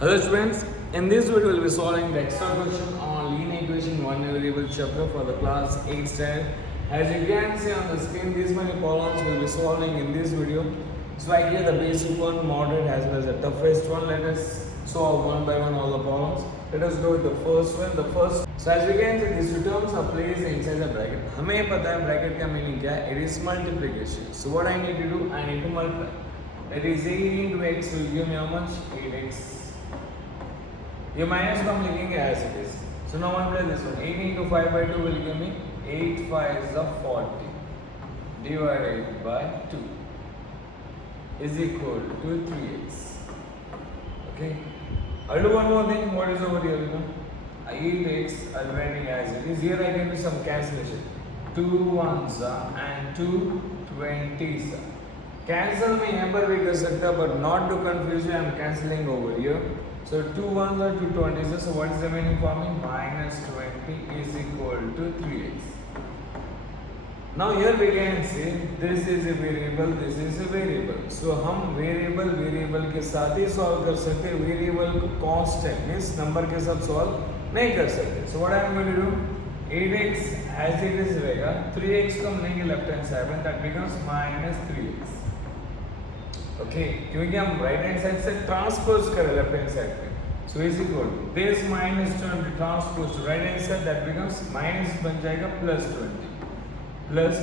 Hello students, in this video we'll be solving the extra question on linear equation one variable chapter for the class 8 standard. As you can see on the screen, these many problems we'll be solving in this video. So I give the basic one, moderate as well as the toughest one. Let us solve one by one all the problems. Let us go with the first one. So as we can see, these two terms are placed inside the bracket. हमें पता है bracket का meaning क्या है? It is multiplication. So what I need to do? I need to multiply. That is 8 into x will give me how much? 8x. ये minus को हम लिखेंगे as it is. So now multiply this one. 8 into 5 by 2 will give me 8 5 is 40 divided by 2 is equal to 3x. Okay. I'll do one more thing. What is over here? 8x I'm writing as it is. Here I can do some cancellation. 2 ones and 2 20s. Cancel में यहाँ पर भी कर सकता, but not to confuse you, I'm cancelling over here. So 2 ones are 2 20s. So what is remaining for me? Minus 20 is equal to 3x. Now here we can see this is a variable, this is a variable. So हम variable के साथ ही solve कर सकते हैं. Variable को constant means number के साथ solve नहीं कर सकते. So what I am going to do? 8x as it is रहेगा. 3x को हम लेंगे left hand side में, that becomes minus 3x. Okay, क्योंकि हम राइट हैंड साइड से ट्रांसपोज करें लेफ्ट हैंड साइड पे, so is equal to this minus 20 transpose to right hand side, that becomes minus बन जाएगा plus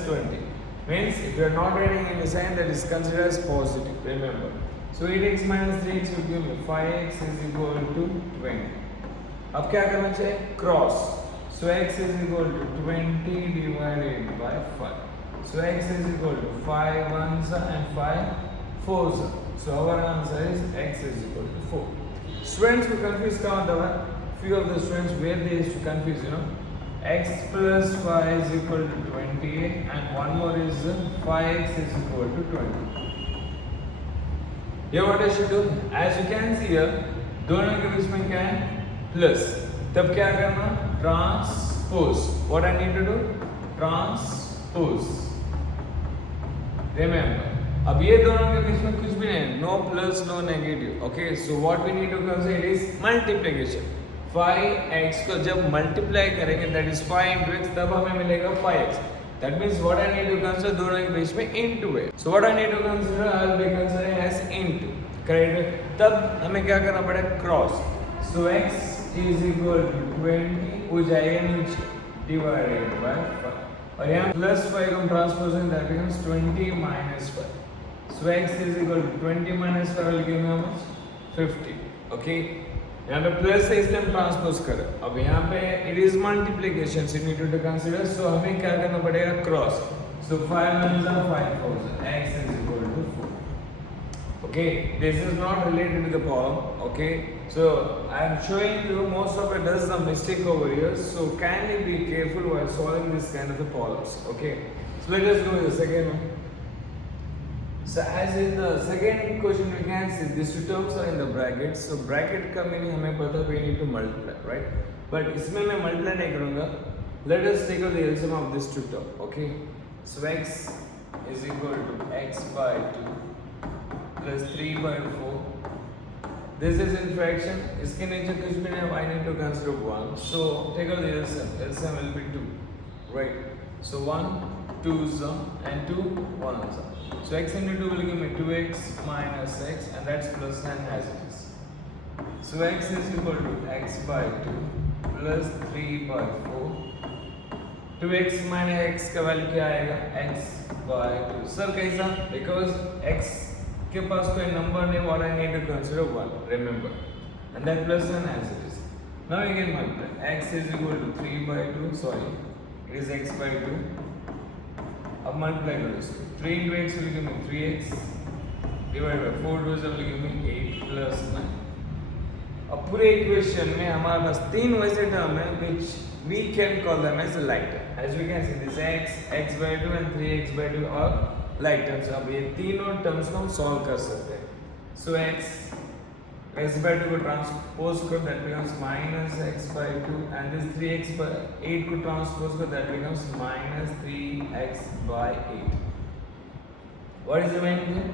20 means if you are not writing any sign that is considered as positive, remember. So 8x minus 3x will give me 5x is equal to 20. अब क्या करना चाहिए? Cross. So x is equal to 20 divided by 5. So x is equal to 5 ones and 5 4s. So our answer is x is equal to 4. Students who confuse few of the students where they used to confuse, x plus 5 is equal to 28 and one more is 5x is equal to 20. Here what I should do? As you can see here, दोनों के बीच में क्या है? Plus. तब क्या करना? Transpose. What I need to do? Transpose. Remember. अब ये दोनों के बीच में कुछ भी नहीं, no plus no negative. Okay, so what we need to consider is multiplication. 5x को जब मल्टीप्लाई करेंगे दैट इज 5 into x, तब हमें मिलेगा 5x. That means what I need to consider दोनों के बीच में इनटू है. So what I need to consider I will be considering as into. Correct. तब हमें क्या करना पड़ेगा? Cross. So x is equal to 20 हो जाएगा नीचे डिवाइडेड बाय 5 और यहाँ प्लस 5 को हम ट्रांसपोज करें that becomes 20 minus 5. So x is equal to 20 minus 5 will give me how much? 50. Okay. यहाँ पे प्लस है इसलिए हम ट्रांसपोज करें. अब यहाँ पे it is multiplication so you need to consider. So हमें क्या करना पड़ेगा? Cross. So 5 ones are 5 fours. X is equal to 4. Okay. This is not related to the problem. Okay. So I am showing you most of it does some mistake over here. So kindly be careful while solving this kind of a problems. Okay. So let us go with the second one. So as in the second question we can see these two terms are in the brackets. So bracket का meaning हमें पता है we need to multiply, right? But इसमें मैं multiply नहीं करूँगा. Let us take out the LCM of this two term. Okay. So x is equal to x by 2 plus 3 by 4. This is in fraction. इसके नीचे कुछ भी नहीं. I need to consider 1. So take out the LCM. LCM will be 2, right? So 1 2s and 2 1s. So x into 2 will give me 2x minus x and that's plus n as it is. So x is equal to x by 2 plus 3 by 4. 2x minus x का value क्या आएगा? x by 2. Sir कैसा? Because x के पास कोई number नहीं, what I need to consider 1. Remember. And then plus n as it is. Now you can multiply. X is equal to 3 by 2. Sorry. It is x by 2. अब multiply करो इसको. 3 into x will give me 3x divided by 4 2 will give me 8 plus 9. अब पूरे equation में हमारे पास तीन वैसे term है which we can call them as light term. As we can see this x by 2 and 3x by 2 are light terms. अब ये तीनों टर्म्स को हम सॉल्व कर सकते हैं. So x by 2 को ट्रांसपोज करो that becomes minus x by 2 and this 3x by 8 को ट्रांसपोज करो that becomes minus 3x by 8. What is remaining there?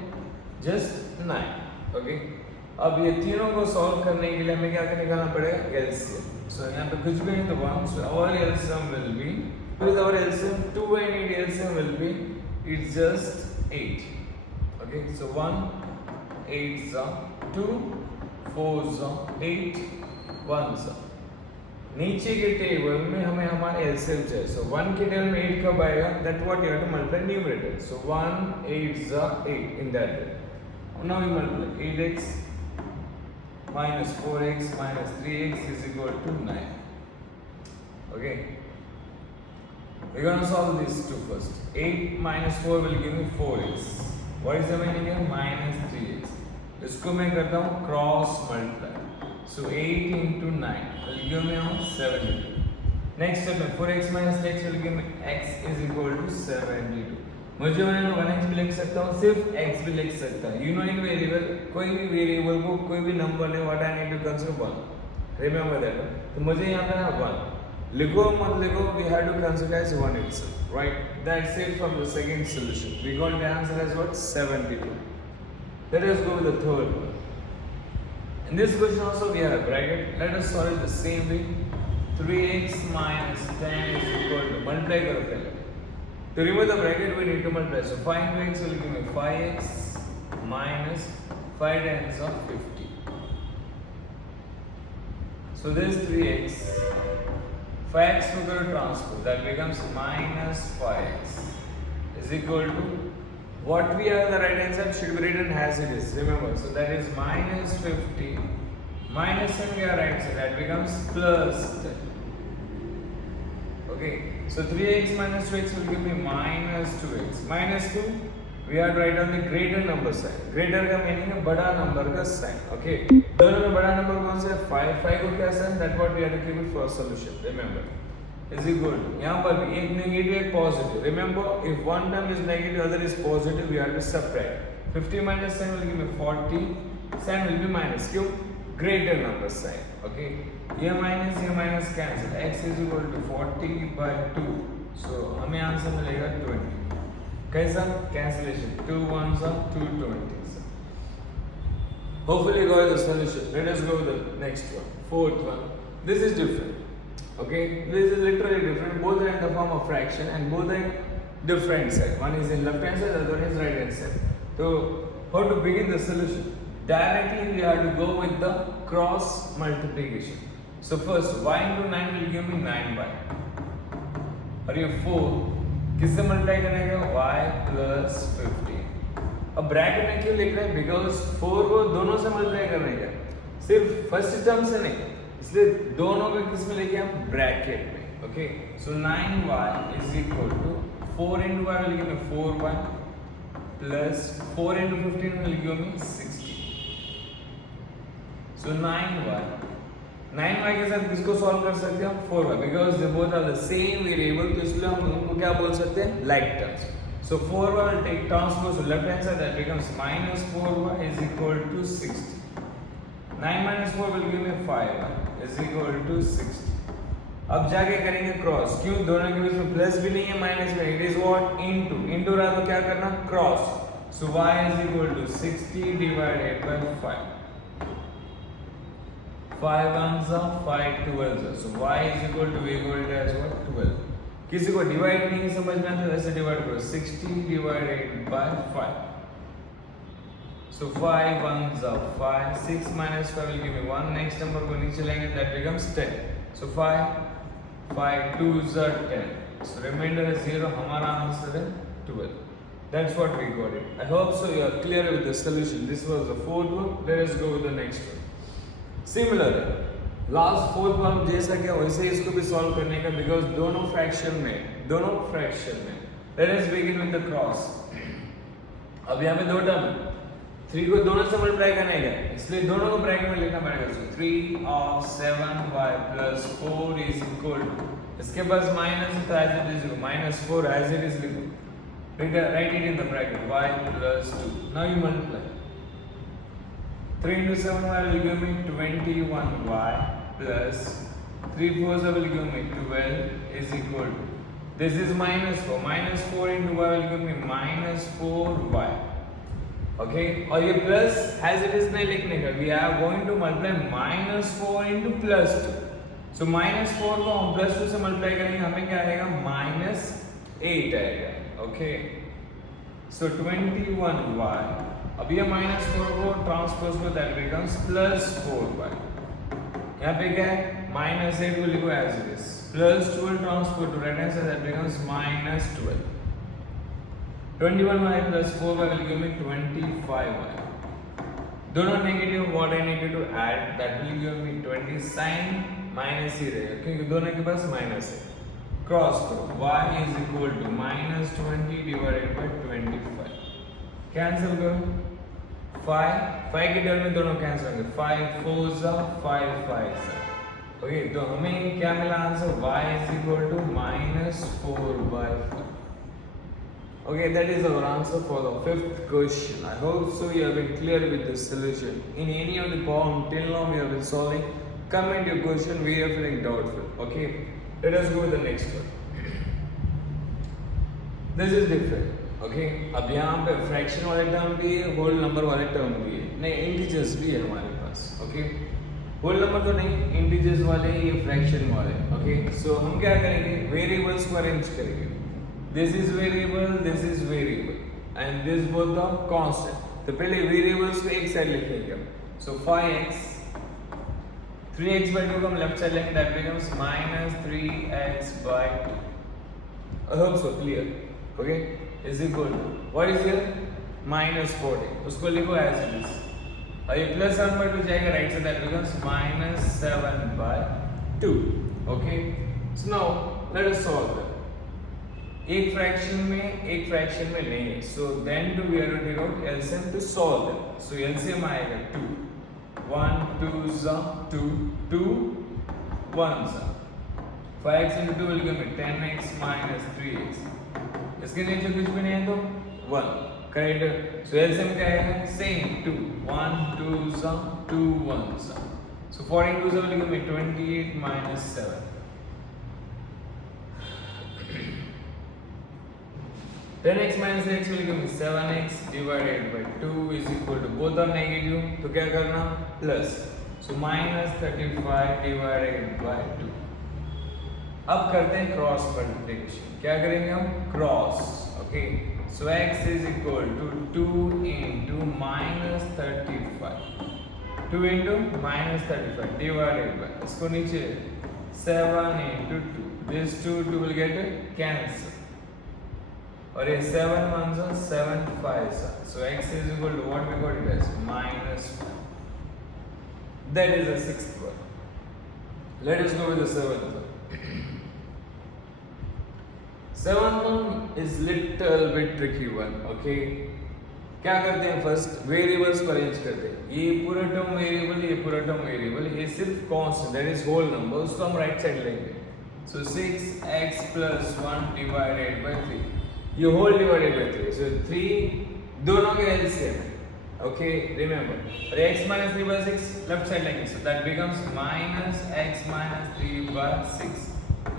Just 9. Okay. अब ये तीनों को सॉल्व करने के लिए हमें क्या निकालना पड़ेगा, एलसीएम। सो यहाँ पे कुछ भी नहीं तो 1, so our LCM will be, with our LCM 2 I need LCM will be, it's just 8. Okay, so 1 8s are 2, 4s are 8, 1s are, नीचे के टेबल में हमें हमारा एलसीएम चाहिए। सो 1 के टेबल में 8 कब आएगा, that what you have to multiply numerator. So 1 8s are 8 in that way. Now we multiply 8x minus 4x minus 3x is equal to 9. Okay, we're going to solve these two first. 8 minus 4 will give me 4x. What is the meaning here? Minus 3x. इसको मैं करता हूँ cross multiply. So 8 into 9 will give me 72. Next step में 4x minus x will give me x is equal to 72. मुझे मैंने 1x भी लिख सकता हूँ, सिर्फ x भी लिख सकता हूँ। You know in वेरिएबल, कोई भी वेरिएबल को कोई भी नंबर ले, what I need to consider 1. Remember that. तो मुझे यहाँ पे ना 1 लिखो मत लिखो, we have to consider as 1 itself, right? That's it from the second solution. We got the answer as what? 72. Let us go with the third one. In this question also we have a bracket. Let us solve it the same way. 3x minus 10 is equal to, multiply करो पहले. To remove the bracket we need to multiply. So 5x will give me 5x minus 5 tens of 50. So this 3x, 5x we going to transpose, that becomes minus 5x is equal to, what we have the right hand side should be written as it is, remember. So that is minus 50 minus and we are right side, that becomes plus 10. Okay, so 3x minus 2x will give me minus 2x. Minus 2, we have to write on the greater number sign. Greater का meaning है बड़ा number का sign. Okay, दोनों में बड़ा number कौन सा है? 5. 5 को क्या sign? That what we have to keep it for solution. Remember, is equal to, यहाँ पर भी एक negative एक positive. Remember, if one term is negative, other is positive, we have to subtract. 50 minus sign will give me 40. Sign will be minus. क्यों? Greater number sign. Okay, ये minus cancel. X is equal to 40 by 2. So हमें answer मिलेगा 20. कैसा? Cancellation. 2 1s are 2 20s. Hopefully you got the solution. Let us go with the next one. Fourth one. This is different. Okay, this is literally different. Both are in the form of fraction and both are in different side. One is in left hand side, the other one is right hand side. So how to begin the solution? Directly we have to go with the cross multiplication. So first y into 9 will give me 9y. और ये 4 किससे multiply करेंगे? y plus 15. अब bracket में क्यों लिख रहे हैं? बिकॉज 4 को दोनों से मल्टीप्लाई करने का, सिर्फ फर्स्ट टर्म से नहीं, इसलिए दोनों को किस में लेके हम? ब्रैकेट में. Okay, so 9y is equal to 4 into y will give me 4y plus 4 into 15 will give me 60. So 9y के साथ किसको सॉल्व कर सकते हैं हम? 4y, because they both are the same variable, तो इसलिए हम उनको क्या बोल सकते हैं? Like terms. So 4y will take transpose to left hand side, that becomes minus 4y is equal to 60. 9 minus 4 will give me 5y is equal to 60. अब जाके करेंगे क्रॉस. क्यों? दोनों के बीच में प्लस भी नहीं है माइनस में, इट इज व्हाट? इनटू रहा तो क्या करना? Cross. So y is equal to 60 divided by 5. 5 ones are 5 12s are. So y is equal to as what? 12. किसी को डिवाइड नहीं समझ में आता वैसे डिवाइड करो. 60 divided by 5. So 5 ones are 5. 6 minus 5 will give me 1. Next number को नीचे लेंगे, that becomes 10. So 5 2s are 10. So remainder is 0. हमारा आंसर है 12. That's what we got it. I hope so you are clear with the solution. This was the fourth one. Let us go with the next one. Similar है, last fourth one जैसा क्या वैसे इसको भी solve करने का, because दोनों fraction में let us begin with the cross. अब यहाँ पे दो टर्म 3 को दोनों से मल्टीप्लाई करने का, इसलिए दोनों को ब्रैकेट में लिखना पड़ेगा. सो 3 of 7y plus 4 is equal to, इसके पास माइनस है तो as it is minus 4 as it is लिखो, write it in the bracket y plus 2. Now you multiply. 3 into 7y will give me 21y plus 3 4s will give me 12 is equal to, this is minus 4. Minus 4 into y will give me minus 4y. Okay और ये plus as it is नहीं लिखने का, we are going to multiply -4 into +2. So -4 को हम +2 से multiply करेंगे, हमें क्या आएगा -8 आएगा. Okay so 21y. अब ये -4 को ट्रांसपोज को दैट बिकम्स +4y. यहाँ पे क्या है -8 को लिखो as it is, +12 transpose to right hand side that becomes -12. 21y plus 4y will give me 25y. दोनों negative, what I need to add that will give me 20 sign minus ही रहेगा क्योंकि दोनों के पास माइनस है. क्रॉस करो, y is equal to -20 divided by 25. Cancel करो 5 के टर्म में दोनों कैंसिल होंगे. 5 4 जा 5 5 जा. ओके तो हमें क्या मिला answer, y is equal to -4/5. Okay, that is our answer for the 5th question. I hope so you have been clear with the solution. In any of the problem till now we have been solving, comment your question where you are feeling doubtful. Okay, let us go with the next one. This is different. Okay, अब यहाँ पे fraction वाले term भी है, whole number वाले term भी है, नहीं integers भी है हमारे पास. Okay, whole number तो नहीं, integers वाले ये fraction वाले. Okay, so हम क्या करेंगे, variables को arrange करेंगे. This is variable and this both the constant. तो पहले variables को एक साइड लिखेंगे. So 5x 3x by 2 को हम लेफ्ट साइड लेंगे, that becomes -3x/2. I hope so clear. Okay, is equal to what is here -40. उसको लिखो as it is. और ये +1/2 जाएगा right side, that becomes -7/2. Okay, so now let us solve that. एक fraction में नहीं है, so then to we have to take out LCM to solve it. So LCM आएगा 2 1 2 जा 2 2 1 जा. 5x into 2 will give me 10x minus 3x. इसके नीचे कुछ भी नहीं है तो 1 करेक्ट. सो एलसीएम क्या आएगा सेम 2 1 2 जा 2 1 जा. सो 14 2 will give me 28 minus 7. Then x minus x will give me 7x divided by 2 is equal to both are negative, तो क्या करना प्लस. So -35 divided by 2. अब करते हैं क्रॉस मल्टीप्लिकेशन. क्या करेंगे हम cross. Okay so x is equal to 2 into -35 2 into -35 divided by इसको नीचे 7 into 2. This 2 will get cancel. और ये 7 1 जा 7 5 जा. So x is equal to what we got it as -1. That is the 6th one. Let us go with the 7th one. 7th one is little bit tricky one. Okay, क्या करते हैं first variables को arrange करते हैं. ये पूरा term variable, ये पूरा टर्म वेरिएबल, ये सिर्फ constant that is whole number, उसको हम राइट साइड लेंगे. So 6x plus 1 divided by 3. ये होल डिवाइडेड बाय 3. सो 3 दोनों के एलसीएम. ओके रिमेंबर, और x minus 3/6 लेफ्ट साइड लेंगे. So that becomes -x minus 3/6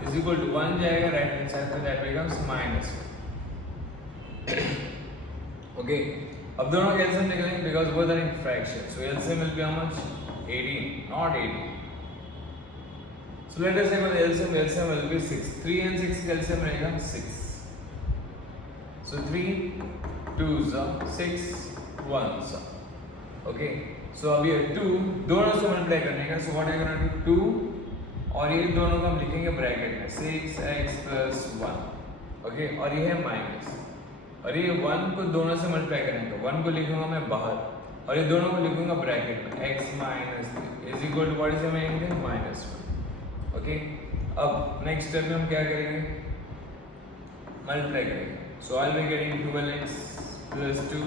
is equal to 1 जाएगा राइट हैंड साइड पे, दैट बिकम्स -1. ओके अब दोनों के एलसीएम निकालेंगे because both are in fraction. So LCM will be how much 18 not 18. So let us say for the LCM will be 6. 3 and 6 का LCM रहेगा 6. So 3 2s are 6 1s are. Okay. So अब ये 2 दोनों से multiply करने का. So what are you gonna do 2 और ये दोनों को हम लिखेंगे ब्रैकेट में 6x plus 1. Okay और ये है माइनस, और ये 1 को दोनों से मल्टीप्लाई करने का. 1 को लिखूंगा मैं बाहर और ये दोनों को लिखूंगा ब्रैकेट में. x minus 3 is equal to what is हमें इंगे -1. ओके अब नेक्स्ट स्टेप में हम क्या करेंगे मल्टीप्लाई करेंगे. So I will be getting 12x plus 2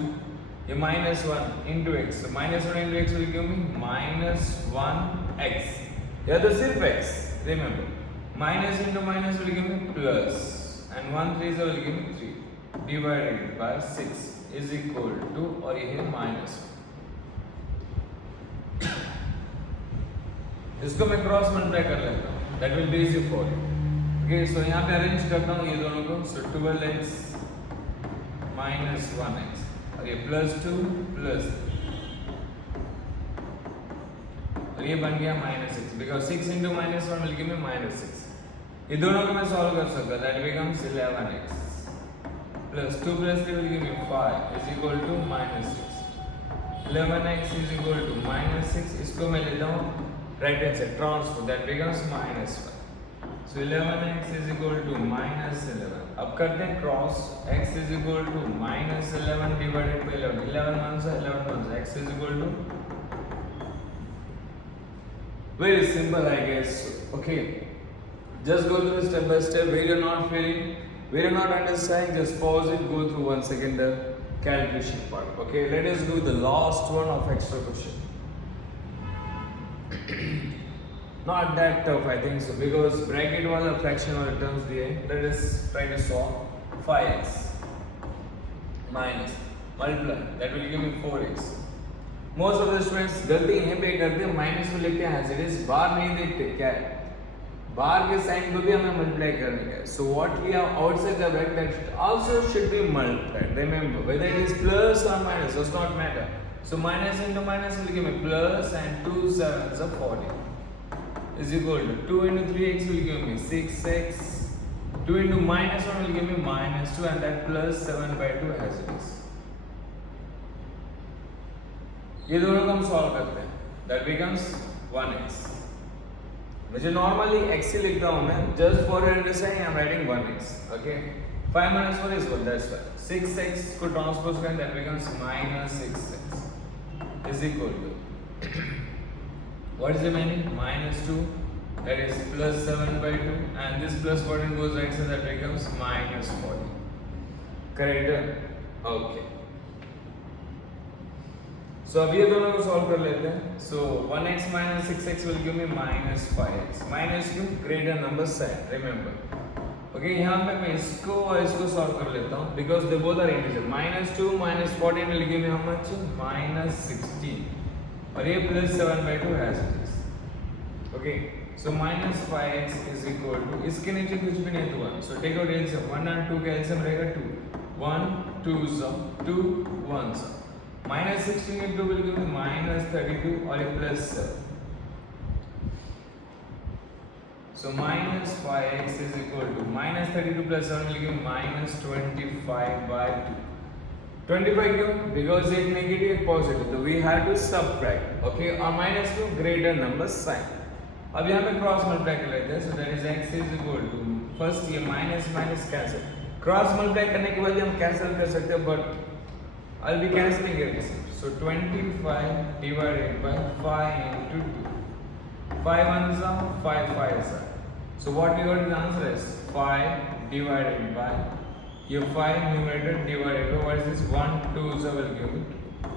ये -1 into x. so -1 into x will give me -1x. या तो सिर्फ x, remember minus into minus will give me plus and 1 3 will give me 3 divided by 6 is equal to और ये है -1. इसको मैं cross multiply कर लेता हूँ, that will be easy for you. Okay, so यहाँ पे अरेंज करता हूँ ये दोनों को. So 12x minus 1x और ये +2 प्लस और ये बन गया -6 because 6 into -1 will give me -6. ये दोनों को मैं सॉल्व कर सकता that becomes 11x plus 2 plus 3 will give me 5 is equal to -6. 11x is equal to -6. इसको मैं लेता हूँ राइट हैंड से transfer that becomes -1. So 11x is equal to -11. अब करते हैं cross x is equal to -11 divided by 11. 11 1s 11 1s x is equal to very simple I guess. Okay, just go through step by step. Where you're not feeling, where you're not understanding, just pause it, go through once again the calculation part. Okay, let us do the last one of extra question. Not that tough I think so because bracket वाला fraction वाला terms दिए. Let us try to solve 5x minus multiply that will give me 4x. Most of the students गलती यहीं पे करते हैं minus को लिखते हैं एज इट इज बाहर नहीं देखते क्या है बाहर के साइन को भी हमें मल्टीप्लाई करने का है so what we have outside the bracket that also should be multiplied remember whether it is plus और minus does not matter so minus into minus will give me plus and 2 7s are 40 is equal to 2 into 3x will give me 6x 2 into -1 will give me -2 and that plus 7 by 2 as it is. ये दोनों को हम solve करते हैं that becomes 1x मुझे normally x ही लिखता हूँ मैं just for your understanding I am writing 1x okay 5 minus 1 is 1 that's why 6x को ट्रांसपोज करें that becomes -6x is equal to what is remaining -2 that is plus 7 by 2 and this plus 14 goes right so that becomes -40 correct okay. So अब ये दोनों को solve कर लेते हैं. So 1x minus 6x will give me minus 5x. Minus क्यों? Greater number sign. Remember. Okay, यहाँ पे मैं इसको और इसको सॉल्व कर लेता हूँ because they both are integer. -2 minus 14 will give me how much? -16. और ये plus 7 by 2 as it is. Okay. So minus 5x is equal to इसके नीचे कुछ भी नहीं तो 1. So take out LCM. 1 and 2 का LCM रहेगा 2. 1 2 2 1 minus 16 into will give me minus 32 or a plus 7. So minus 5x is equal to minus 32 plus 7 will give me minus 25 by 2. 25 क्यों? Because एक negative एक positive तो we have to subtract. Okay, और minus to greater number sign. अब यहाँ पे cross multiply कर लेते हैं. So that is x is equal to first ये minus minus cancel. Cross multiply करने के बाद हम cancel कर सकते हैं but I'll be cancelling everything. So 25 divided by 5 into 2. 5 ones are 5 5s are. So what we got the answer is 5 divided by your 5 numerator divided by what is this 1 2 so will give me 2.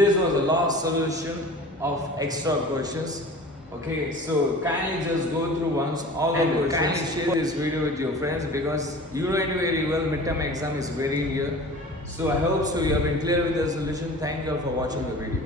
This was the last solution of extra questions. Okay, so kindly just go through once all the questions. Kindly share this video with your friends because you know it very well. Midterm exam is very near. So I hope so you have been clear with the solution. Thank you all for watching the video.